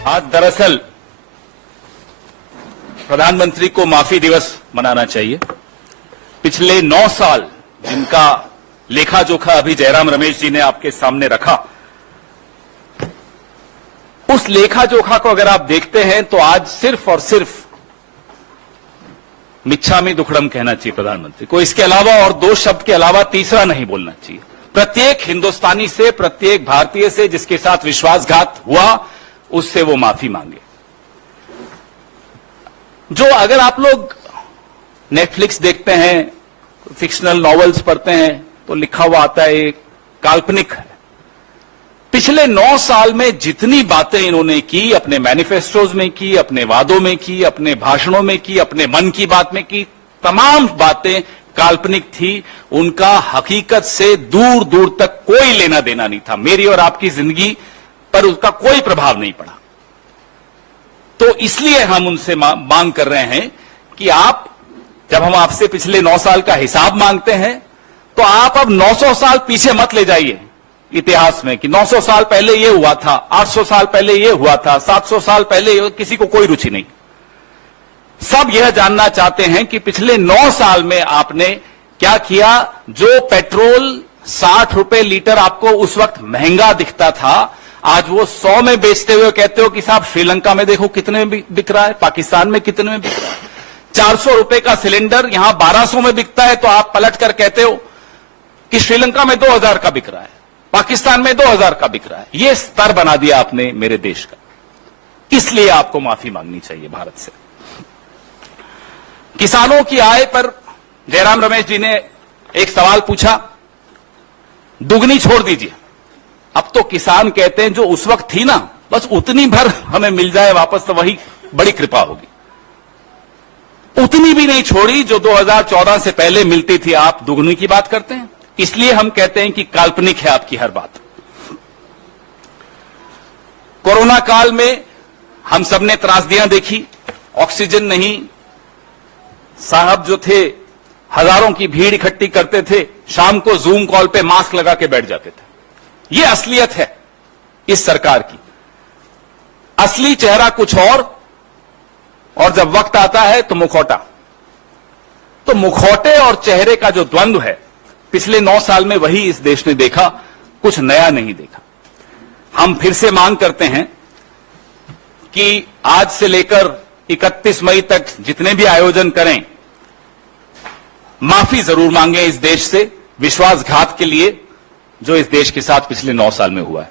आज दरअसल प्रधानमंत्री को माफी दिवस मनाना चाहिए। पिछले 9 साल जिनका लेखा जोखा अभी जयराम रमेश जी ने आपके सामने रखा, उस लेखा जोखा को अगर आप देखते हैं तो आज सिर्फ और सिर्फ मिच्छामी दुक्कड़म कहना चाहिए प्रधानमंत्री को। इसके अलावा और 2 शब्द के अलावा तीसरा नहीं बोलना चाहिए। प्रत्येक हिंदुस्तानी से, प्रत्येक भारतीय से जिसके साथ विश्वासघात हुआ, उससे वो माफी मांगे। जो अगर आप लोग नेटफ्लिक्स देखते हैं, फिक्शनल नॉवेल्स पढ़ते हैं तो लिखा हुआ आता है ये काल्पनिक है। पिछले 9 साल में जितनी बातें इन्होंने की, अपने मैनिफेस्टोज में की, अपने वादों में की, अपने भाषणों में की, अपने मन की बात में की, तमाम बातें काल्पनिक थी। उनका हकीकत से दूर दूर तक कोई लेना देना नहीं था। मेरी और आपकी जिंदगी पर उसका कोई प्रभाव नहीं पड़ा। तो इसलिए हम उनसे मांग कर रहे हैं कि आप, जब हम आपसे पिछले 9 साल का हिसाब मांगते हैं तो आप अब 900 साल पीछे मत ले जाइए इतिहास में कि 900 साल पहले ये हुआ था, 800 साल पहले ये हुआ था, 700 साल पहले। किसी को कोई रुचि नहीं। सब यह जानना चाहते हैं कि पिछले 9 साल में आपने क्या किया। जो पेट्रोल 60 रुपए लीटर आपको उस वक्त महंगा दिखता था, आज वो 100 में बेचते हुए कहते हो कि साहब श्रीलंका में देखो कितने में बिक रहा है, पाकिस्तान में कितने में बिक रहा है। 400 रुपए का सिलेंडर यहां 1200 में बिकता है तो आप पलट कर कहते हो कि श्रीलंका में 2000 का बिक रहा है, पाकिस्तान में 2000 का बिक रहा है। यह स्तर बना दिया आपने मेरे देश का। इसलिए आपको माफी मांगनी चाहिए भारत से। किसानों की आय पर जयराम रमेश जी ने एक सवाल पूछा, दुगनी छोड़ दीजिए। अब तो किसान कहते हैं जो उस वक्त थी ना, बस उतनी भर हमें मिल जाए वापस तो वही बड़ी कृपा होगी। उतनी भी नहीं छोड़ी जो 2014 से पहले मिलती थी। आप दुगनी की बात करते हैं। इसलिए हम कहते हैं कि काल्पनिक है आपकी हर बात। कोरोना काल में हम सबने त्रासदियां देखी, ऑक्सीजन नहीं। साहब जो थे हजारों की भीड़ इकट्ठी करते थे, शाम को जूम कॉल पे मास्क लगा के बैठ जाते थे। यह असलियत है इस सरकार की। असली चेहरा कुछ और जब वक्त आता है तो मुखौटा। तो मुखौटे और चेहरे का जो द्वंद्व है, पिछले 9 साल में वही इस देश ने देखा, कुछ नया नहीं देखा। हम फिर से मांग करते हैं कि आज से लेकर 31 मई तक जितने भी आयोजन करें, माफी जरूर मांगे इस देश से विश्वासघात के लिए जो इस देश के साथ पिछले 9 साल में हुआ है।